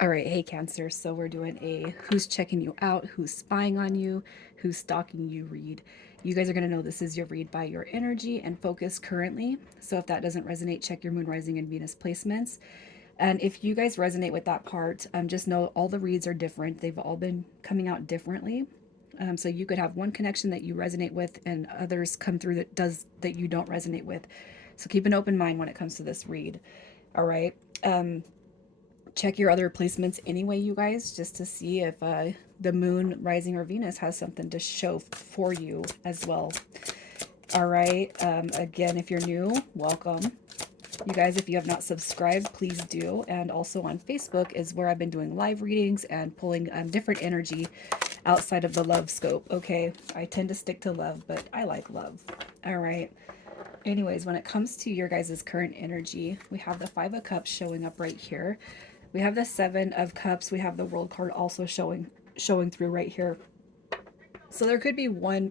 All right, hey Cancer. So we're doing a who's checking you out, who's spying on you, who's stalking you read. You guys are going to know this is your read by your energy and focus currently. So if that doesn't resonate, check your moon, rising, and Venus placements. And if you guys resonate with that part, just know all the reads are different. They've all been coming out differently. So you could have one connection that you resonate with, and others come through that you don't resonate with. So keep an open mind when it comes to this read. All right. Check your other placements anyway, you guys, just to see if the moon, rising, or Venus has something to show for you as well. All right. Again, if you're new, welcome. You guys, if you have not subscribed, please do. And also on Facebook is where I've been doing live readings and pulling different energy outside of the love scope. Okay. I tend to stick to love, but I like love. All right. Anyways, when it comes to your guys' current energy, we have the Five of Cups showing up right here. We have the Seven of Cups. We have the World card also showing through right here. So there could be one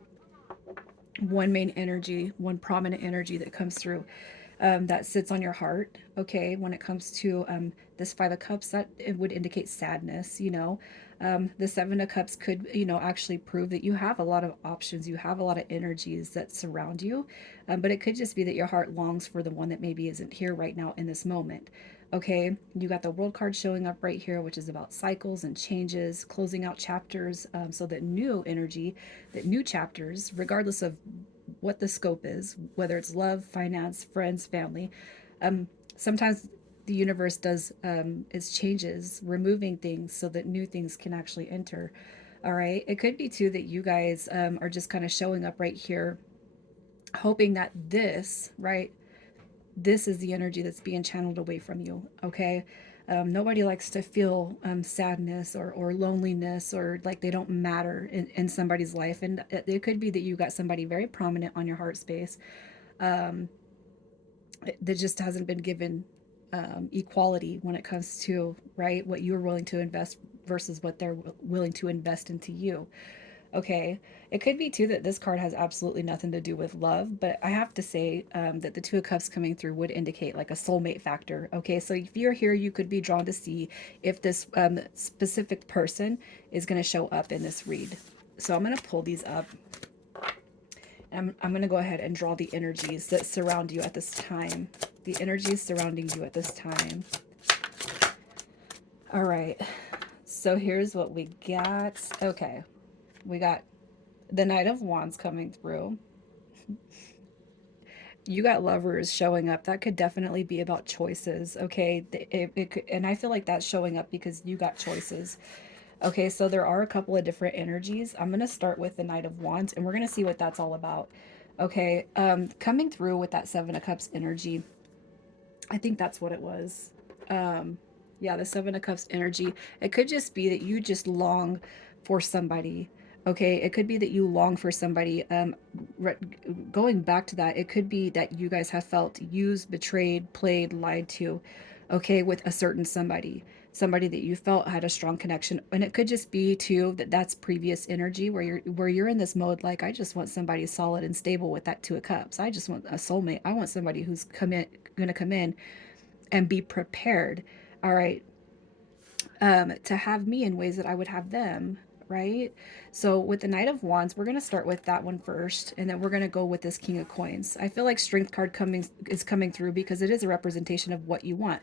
main energy, one prominent energy that comes through that sits on your heart. Okay, when it comes to this Five of Cups, that it would indicate sadness. The Seven of Cups could, actually prove that you have a lot of options. You have a lot of energies that surround you, but it could just be that your heart longs for the one that maybe isn't here right now in this moment. Okay, you got the World card showing up right here, which is about cycles and changes, closing out chapters. So that new energy, that new chapters, regardless of what the scope is, whether it's love, finance, friends, family. Sometimes the universe does its changes, removing things so that new things can actually enter. All right. It could be too that you guys are just kind of showing up right here, hoping that right, this is the energy that's being channeled away from you. Okay. Nobody likes to feel sadness or loneliness or like they don't matter in somebody's life. And it could be that you got somebody very prominent on your heart space that just hasn't been given equality when it comes to right what you're willing to invest versus what they're willing to invest into you. Okay, it could be too that this card has absolutely nothing to do with love, but I have to say that the Two of Cups coming through would indicate like a soulmate factor. Okay, so if you're here, you could be drawn to see if this specific person is going to show up in this read. So I'm going to pull these up. I'm going to go ahead and draw the energies that surround you at this time. The energies surrounding you at this time. All right. So here's what we got. Okay. We got the Knight of Wands coming through. You got Lovers showing up. That could definitely be about choices. Okay. It could, and I feel like that's showing up because you got choices. Okay. So there are a couple of different energies. I'm going to start with the Knight of Wands and we're going to see what that's all about. Okay. Coming through with that Seven of Cups energy, I think that's what it was. Yeah, the Seven of Cups energy. It could just be that you just long for somebody. Okay, it could be that you long for somebody. Re- Going back to that, it could be that you guys have felt used, betrayed, played, lied to. Okay, with a certain somebody that you felt had a strong connection, and it could just be too that that's previous energy where you're in this mode like I just want somebody solid and stable with that Two of Cups. I just want a soulmate. I want somebody who's going to come in and be prepared. All right, to have me in ways that I would have them, right? So with the Knight of Wands, we're going to start with that one first, and then we're going to go with this King of Coins. I feel like Strength card is coming through because it is a representation of what you want.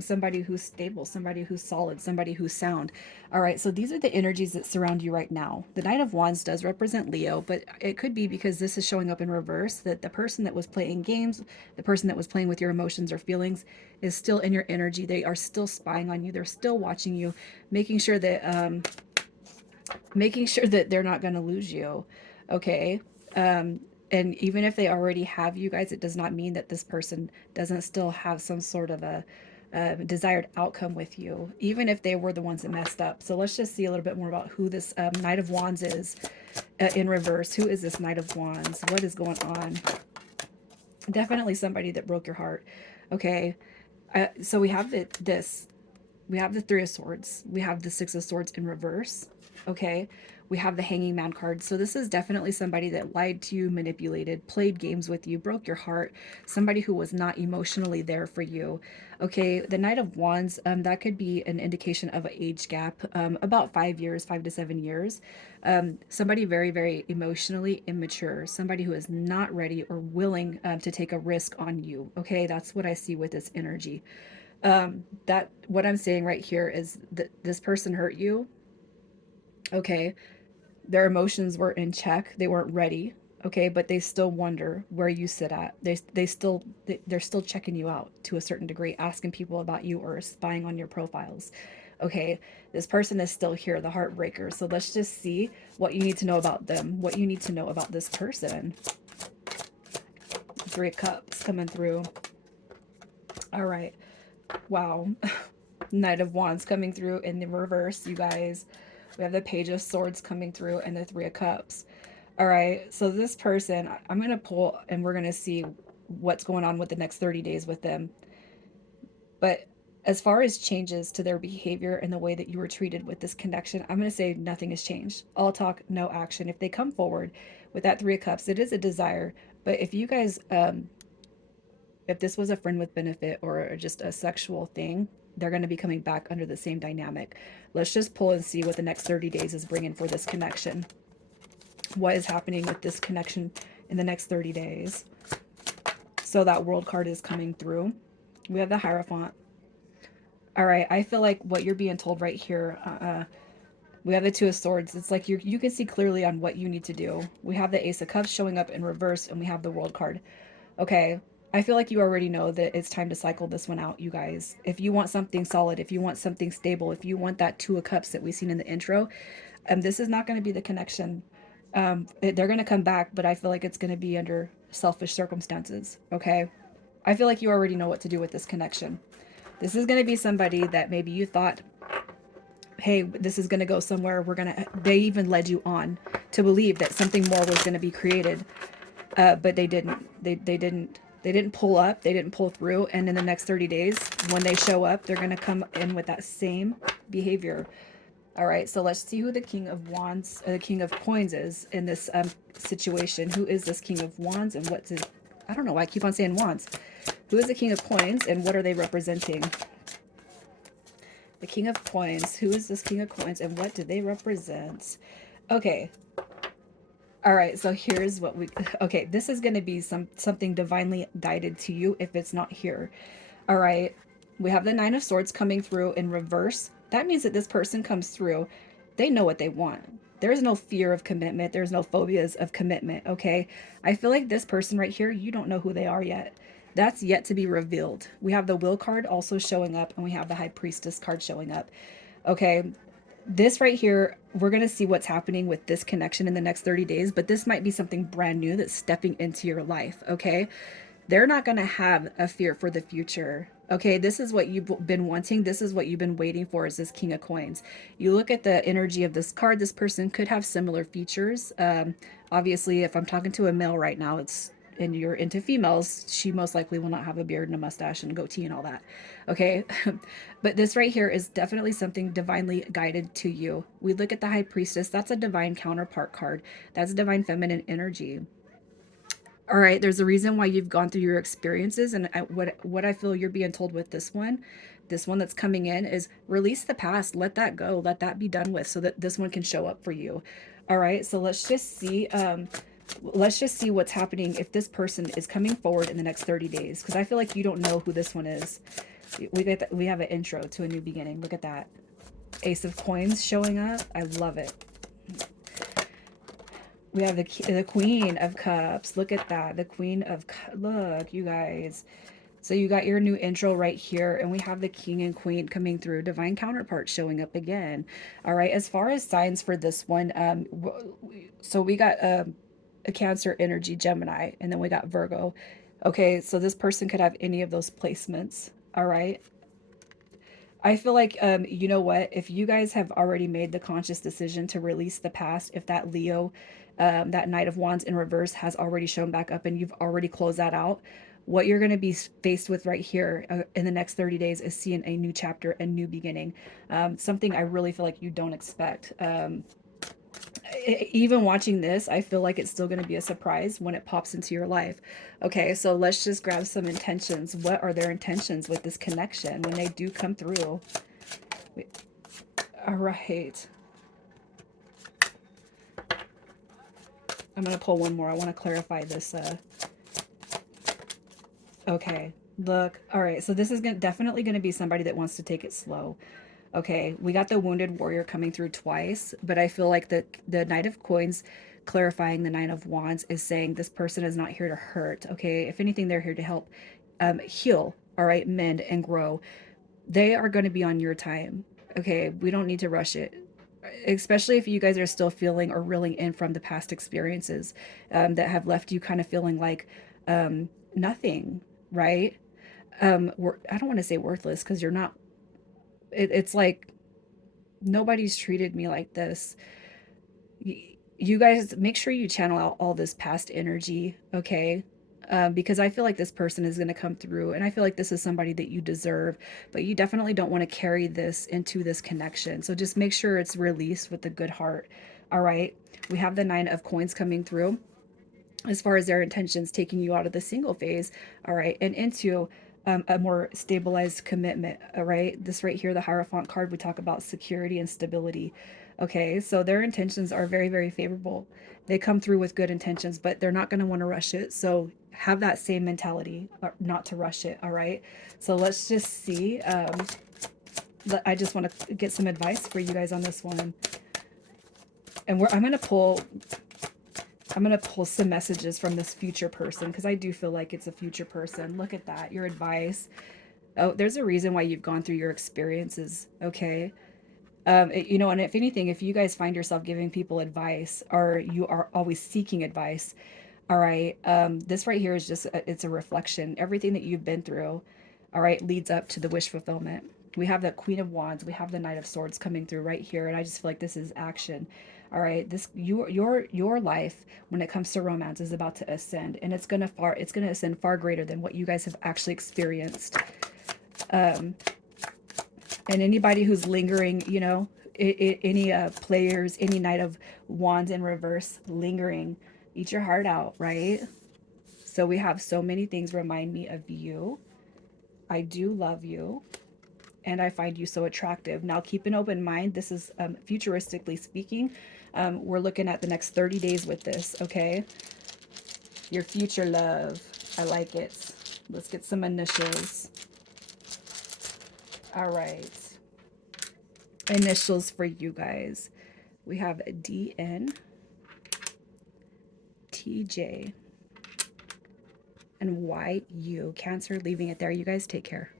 Somebody who's stable, somebody who's solid, somebody who's sound. All right, so these are the energies that surround you right now. The Knight of Wands does represent Leo, but it could be because this is showing up in reverse that the person that was playing games, the person that was playing with your emotions or feelings, is still in your energy. They are still spying on you. They're still watching you, making sure that they're not going to lose you. Okay. And even if they already have you guys, it does not mean that this person doesn't still have some sort of a desired outcome with you, even if they were the ones that messed up. So let's just see a little bit more about who this Knight of Wands is in reverse. Who is this Knight of Wands? What is going on? Definitely somebody that broke your heart. Okay. So we have this. We have the Three of Swords. We have the Six of Swords in reverse. Okay. We have the Hanging Man card. So this is definitely somebody that lied to you, manipulated, played games with you, broke your heart, somebody who was not emotionally there for you. Okay, the Knight of Wands, that could be an indication of an age gap, about 5 years, 5 to 7 years. Somebody very, very emotionally immature, somebody who is not ready or willing to take a risk on you. Okay, that's what I see with this energy. That what I'm saying right here is that this person hurt you. Okay, their emotions were in check, they weren't ready. Okay, but they still wonder where you sit at. They're still checking you out to a certain degree, asking people about you or spying on your profiles. Okay, this person is still here, the heartbreaker. So let's just see what you need to know about them, what you need to know about this person. Three of Cups coming through. All right, wow. Knight of Wands coming through in the reverse, you guys. We have the Page of Swords coming through and the Three of Cups. All right, so this person, I'm going to pull and we're going to see what's going on with the next 30 days with them. But as far as changes to their behavior and the way that you were treated with this connection, I'm going to say nothing has changed. All talk, no action. If they come forward with that Three of Cups, it is a desire. But if you guys, if this was a friend with benefit or just a sexual thing, they're going to be coming back under the same dynamic. Let's just pull and see what the next 30 days is bringing for this connection. What is happening with this connection in the next 30 days? So that World card is coming through. We have the Hierophant. All right, I feel like what you're being told right here, we have the Two of Swords. It's like you can see clearly on what you need to do. We have the Ace of Cups showing up in reverse, and we have the World card. Okay, I feel like you already know that it's time to cycle this one out, you guys. If you want something solid, if you want something stable, if you want that Two of Cups that we've seen in the intro, this is not going to be the connection. They're going to come back, but I feel like it's going to be under selfish circumstances. Okay, I feel like you already know what to do with this connection. This is going to be somebody that maybe you thought, hey, this is going to go somewhere. They even led you on to believe that something more was going to be created. But they didn't. They didn't pull up. They didn't pull through. And in the next 30 days, when they show up, they're going to come in with that same behavior. All right, so let's see who the King of Wands, the King of Coins is in this situation. Who is this King of Wands and what's his, I don't know why I keep on saying Wands. Who is the King of Coins and what are they representing? The King of Coins. Who is this King of Coins and what do they represent? Okay. All right, so here's what we, okay, this is going to be something divinely guided to you if it's not here. All right, we have the Nine of Swords coming through in reverse. That means that this person comes through, they know what they want. There's no fear of commitment. There's no phobias of commitment, okay? I feel like this person right here, you don't know who they are yet. That's yet to be revealed. We have the Will card also showing up, and we have the High Priestess card showing up. Okay, this right here, we're going to see what's happening with this connection in the next 30 days, but this might be something brand new that's stepping into your life, okay? They're not going to have a fear for the future. Okay, this is what you've been wanting. This is what you've been waiting for is this King of Coins. You look at the energy of this card, this person could have similar features. Obviously, if I'm talking to a male right now, it's and you're into females, she most likely will not have a beard and a mustache and a goatee and all that. Okay, but this right here is definitely something divinely guided to you. We look at the High Priestess, that's a divine counterpart card. That's divine feminine energy. All right, there's a reason why you've gone through your experiences, and what I feel you're being told with this one that's coming in is release the past, let that go, let that be done with, so that this one can show up for you. All right, so let's just see what's happening if this person is coming forward in the next 30 days, because I feel like you don't know who this one is. We have an intro to a new beginning. Look at that, Ace of Coins showing up. I love it. We have the Queen of Cups. Look at that. The Queen of Cups. Look, you guys. So you got your new intro right here. And we have the King and Queen coming through. Divine counterpart showing up again. All right. As far as signs for this one, so we got a Cancer energy, Gemini, and then we got Virgo. Okay. So this person could have any of those placements. All right. I feel like, you know what? If you guys have already made the conscious decision to release the past, if that Leo, that Knight of Wands in reverse has already shown back up and you've already closed that out, what you're going to be faced with right here in the next 30 days is seeing a new chapter, a new beginning, something I really feel like you don't expect. even watching this, I feel like it's still going to be a surprise when it pops into your life. Okay, so let's just grab some intentions. What are their intentions with this connection when they do come through? All right. I'm going to pull one more. I want to clarify this. Okay, look. All right, so this is definitely going to be somebody that wants to take it slow. Okay, we got the wounded warrior coming through twice, but I feel like the Knight of Coins clarifying the Nine of Wands is saying this person is not here to hurt. Okay, if anything, they're here to help heal, all right, mend and grow. They are going to be on your time. Okay, we don't need to rush it, especially if you guys are still feeling or reeling in from the past experiences that have left you kind of feeling like nothing, right? I don't want to say worthless because you're not. It's like nobody's treated me like this. You guys make sure you channel out all this past energy, okay? Because I feel like this person is going to come through, and I feel like this is somebody that you deserve, but you definitely don't want to carry this into this connection. So just make sure it's released with a good heart. All right. We have the Nine of Coins coming through as far as their intentions, taking you out of the single phase, all right, and into a more stabilized commitment, all right. This right here, the Hierophant card, we talk about security and stability. Okay, so their intentions are very, very favorable. They come through with good intentions, but they're not going to want to rush it. So have that same mentality, not to rush it, all right. So let's just see. I just want to get some advice for you guys on this one, and I'm going to pull some messages from this future person because I do feel like it's a future person. Look at that. Your advice. Oh, there's a reason why you've gone through your experiences. Okay. You know, and if anything, if you guys find yourself giving people advice or you are always seeking advice, all right, this right here is just, it's a reflection. Everything that you've been through, all right, leads up to the wish fulfillment. We have the Queen of Wands, we have the Knight of Swords coming through right here, and I just feel like this is action. All right, this your life when it comes to romance is about to ascend, and it's gonna ascend far greater than what you guys have actually experienced. Um, and anybody who's lingering, you know, any players, any Knight of Wands in reverse lingering, eat your heart out, right? So we have so many things remind me of you. I do love you, and I find you so attractive. Now keep an open mind. This is futuristically speaking. We're looking at the next 30 days with this, okay? Your future love. I like it. Let's get some initials. All right. Initials for you guys. We have DN, TJ, and YU. Cancer, leaving it there. You guys take care.